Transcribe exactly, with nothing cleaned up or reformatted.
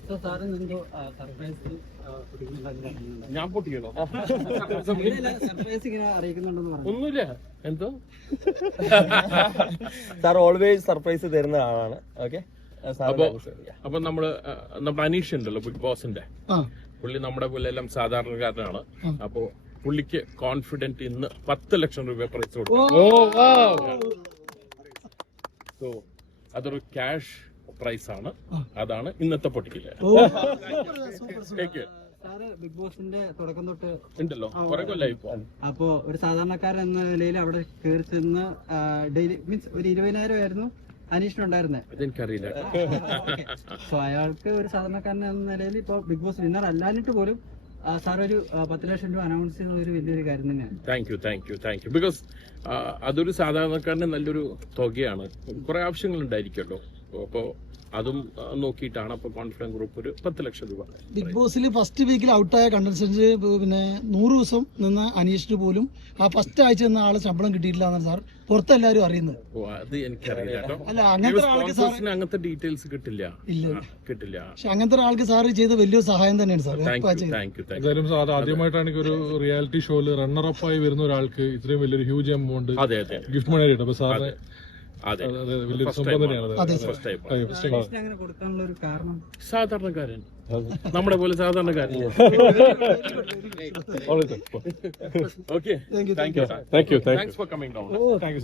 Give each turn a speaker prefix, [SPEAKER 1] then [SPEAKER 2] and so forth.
[SPEAKER 1] ഞാൻ പൊട്ടിക്കണോ? ഒന്നുമില്ല. എന്തോ
[SPEAKER 2] സാർ ഓൾവേസ് സർപ്രൈസ് തരുന്ന ആളാണ്. ഓക്കെ,
[SPEAKER 1] അപ്പൊ അപ്പൊ നമ്മള് നമ്മുടെ അനീഷ് ഉണ്ടല്ലോ ബിഗ് ബോസിന്റെ, പുള്ളി നമ്മുടെ പോലെ എല്ലാം സാധാരണക്കാരനാണ്. അപ്പൊ പുള്ളിക്ക് കോൺഫിഡന്റ് ഇന്ന് പത്ത് ലക്ഷം രൂപ പ്രൈസ് കൊടുക്കും. സോ അതൊരു ക്യാഷ് പ്രൈസ് ആണ്. അതാണ് ഇന്നത്തെ പൊട്ടിക്കില്ല.
[SPEAKER 3] ബിഗ് ബോസിന്റെ തുടക്കം തൊട്ട്
[SPEAKER 1] ഉണ്ടല്ലോ, കുറെ കൊല്ലായി ഇപ്പൊ.
[SPEAKER 3] അപ്പോ ഒരു സാധാരണക്കാരൻ എന്ന നിലയിൽ അവിടെ കയറി ചെന്ന് ഡെയിലി മീൻസ് ഒരു ഇരുപതിനായിരം ആയിരുന്നു അനീഷിനുണ്ടായിരുന്നത്.
[SPEAKER 1] അതെനിക്കറിയില്ല.
[SPEAKER 3] സോ അയാൾക്ക് ഒരു സാധാരണക്കാരൻ എന്ന നിലയിൽ ഇപ്പൊ ബിഗ് ബോസ് വിന്നർ അല്ലാഞ്ഞിട്ട് പോലും സാർ ഒരു പത്ത് ലക്ഷം രൂപ അനൗൺസ് ചെയ്ത ഒരു വലിയൊരു കാര്യം തന്നെയാണ്.
[SPEAKER 1] Thank you thank you thank you because അതൊരു സാധാരണക്കാരന് നല്ലൊരു തുകയാണ്. കുറെ ആവശ്യങ്ങൾ ഉണ്ടായിരിക്കുമല്ലോ. അപ്പോ അതും നോക്കിയിട്ടാണ് അപ്പൊ കോൺഫിഡൻസ് ഗ്രൂപ്പ് ഒരു പത്ത് ലക്ഷം രൂപ.
[SPEAKER 4] ബിഗ് ബോസിൽ ഫസ്റ്റ് വീക്കിൽ ഔട്ടായ കണ്ടൻസൻസ് പിന്നെ നൂറ് ദിവസം നിന്ന അനീഷിന് പോലും ആ ഫസ്റ്റ് ആഴ്ച നിന്ന ആളെ ശമ്പളം കിട്ടിയിട്ടില്ല എന്നാണ് സാർ പുറത്തെല്ലാരും അറിയുന്നത്.
[SPEAKER 1] ഓ, അത് എനിക്കറിയില്ല കേട്ടോ.
[SPEAKER 4] അല്ല, അങ്ങനത്തെ ആൾക്ക് സാർ
[SPEAKER 1] അങ്ങനത്തെ ഡീറ്റെയിൽസ് കിട്ടില്ല
[SPEAKER 4] ഇല്ല
[SPEAKER 1] കിട്ടില്ല
[SPEAKER 4] പക്ഷെ അങ്ങനത്തെ ആൾക്ക് സാർ ചെയ്ത വലിയൊരു സഹായം തന്നെയാണ് sir.
[SPEAKER 1] Thank you thank you
[SPEAKER 5] എന്തായാലും സാർ ആദ്യമായിട്ടാണ് ഒരു റിയാലിറ്റി ഷോയില് റണ്ണർ അപ്പ് ആയി വരുന്ന ഒരാൾക്ക് ഇത്രയും വലിയൊരു ഹ്യൂജ് എമൗണ്ട്
[SPEAKER 1] അതെ അതെ
[SPEAKER 5] ഗിഫ്റ്റ് മണി ആയിട്ട്. അപ്പൊ സാറിന്
[SPEAKER 1] അതെ
[SPEAKER 5] വലിയൊരു സംഭവം തന്നെയാണ്.
[SPEAKER 3] അങ്ങനെ കൊടുക്കാനുള്ള ഒരു കാരണം
[SPEAKER 1] സാധാരണക്കാരൻ, നമ്മുടെ പോലെ സാധാരണക്കാരൻ. Okay, thank you thank you thanks for coming down.